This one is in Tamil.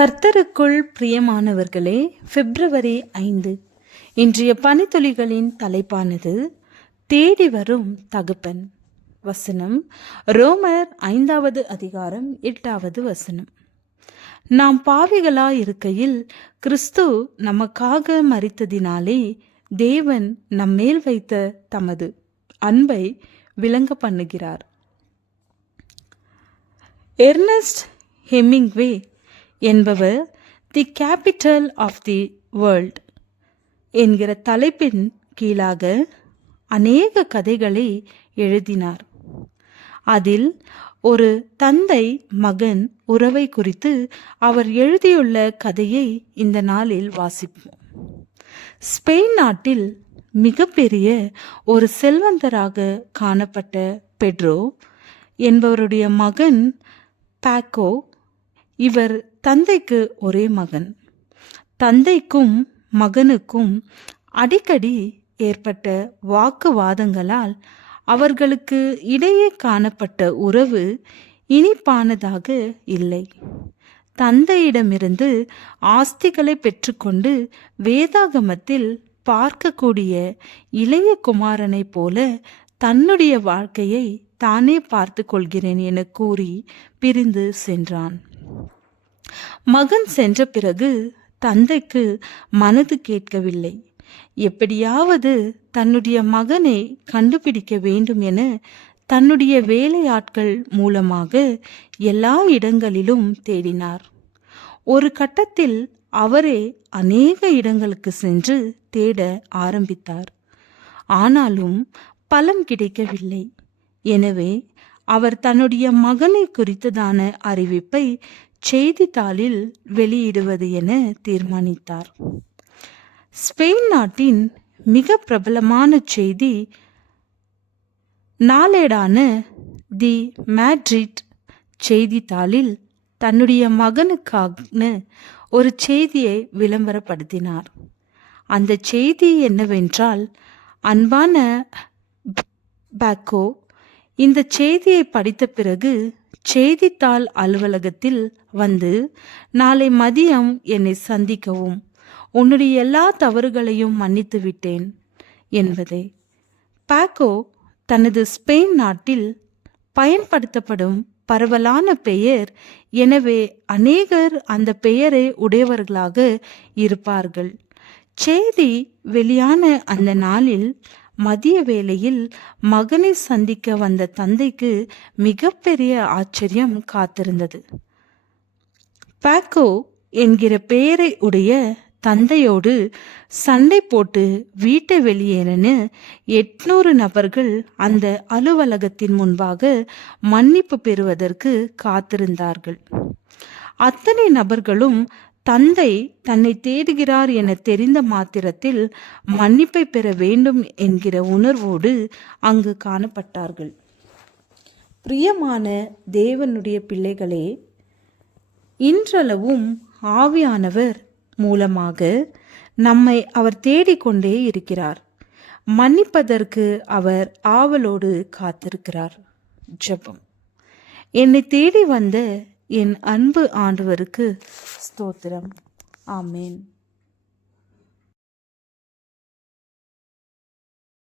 கர்த்தருக்குள் பிரியமானவர்களே, பிப்ரவரி 5 இன்றைய பனித்துளிகளின் தலைப்பானது தேடி வரும் தகப்பன். வசனம் ரோமர் 5வது அதிகாரம் 8வது வசனம். நாம் பாவிகளாயிருக்கையில் கிறிஸ்து நமக்காக மரித்ததினாலே தேவன் நம்மேல் வைத்த தமது அன்பை விளங்க பண்ணுகிறார். எர்னஸ்ட் ஹெமிங்வே என்பவர் the capital of the world என்கிற தலைப்பின் கீழாக அநேக கதைகளை எழுதினார். அதில் ஒரு தந்தை மகன் உறவை குறித்து அவர் எழுதியுள்ள கதையை இந்த நாளில் வாசிப்போம். ஸ்பெயின் நாட்டில் மிகப்பெரிய ஒரு செல்வந்தராக காணப்பட்ட பெட்ரோ என்பவருடைய மகன் பாக்கோ. இவர் தந்தைக்கு ஒரே மகன். தந்தைக்கும் மகனுக்கும் அடிக்கடி ஏற்பட்ட வாக்குவாதங்களால் அவர்களுக்கு இடையே காணப்பட்ட உறவு இனிப்பானதாக இல்லை. தந்தையிடமிருந்து ஆஸ்திகளை பெற்றுக்கொண்டு வேதாகமத்தில் பார்க்கக்கூடிய இளைய குமாரனைப் போல தன்னுடைய வாழ்க்கையை தானே பார்த்து கொள்கிறேன் என கூறி பிரிந்து சென்றான். மகன் சென்ற பிறகு தந்தைக்கு மனது கேட்கவில்லை. எப்படியாவது தன்னுடைய மகனை கண்டுபிடிக்க வேண்டும் என தன்னுடைய வேலையாட்கள் மூலமாக எல்லா இடங்களிலும் தேடினார். ஒரு கட்டத்தில் அவரே அநேக இடங்களுக்கு சென்று தேட ஆரம்பித்தார். ஆனாலும் பலன் கிடைக்கவில்லை. எனவே அவர் தன்னுடைய மகனை குறித்ததான அறிவிப்பை செய்தித்தாளில் வெளியிடுவது என தீர்மானித்தார். ஸ்பெயின் நாட்டின் மிக பிரபலமான செய்தி நாளேடான தி மேட்ரிட் செய்தித்தாளில் தன்னுடைய மகனுக்கான ஒரு செய்தியை விளம்பரப்படுத்தினார். அந்த செய்தி என்னவென்றால், அன்பான பாக்கோ, இந்த செய்தியை படித்த பிறகு செய்தித்தாள் அலுவலகத்தில் வந்து நாளை மதியம் என்னை சந்திக்கவும், உன்னுடைய எல்லா தவறுகளையும் மன்னித்து விட்டேன் என்பதே. பாக்கோ தனது ஸ்பெயின் நாட்டில் பயன்படுத்தப்படும் பரவலான பெயர். எனவே அநேகர் அந்த பெயரை உடையவர்களாக இருப்பார்கள். செய்தி வெளியான அந்த நாளில் மதிய வேளையில் மகனை சந்திக்க வந்த தந்தைக்கு மிகப்பெரிய ஆச்சரியம் காத்திருந்தது. பாக்கோ என்கிற பெயரை உடைய தந்தையோடு சண்டை போட்டு வீட்டை வெளியேறன்னு 800 நபர்கள் அந்த அலுவலகத்தின் முன்பாக மன்னிப்பு பெறுவதற்கு காத்திருந்தார்கள். அத்தனை நபர்களும் தந்தை தன்னை தேடுகிறார் என தெரிந்த மாத்திரத்தில் மன்னிப்பை பெற வேண்டும் என்கிற உணர்வோடு அங்கு காணப்பட்டார்கள். பிரியமான தேவனுடைய பிள்ளைகளே, இன்றளவும் ஆவியானவர் மூலமாக நம்மை அவர் தேடிக்கொண்டே இருக்கிறார். மன்னிப்பதற்கு அவர் ஆவலோடு காத்திருக்கிறார். ஜெபம். என்னை தேடி வந்த என் அன்பு ஆண்டவருக்கு ஸ்தோத்திரம். ஆமேன்.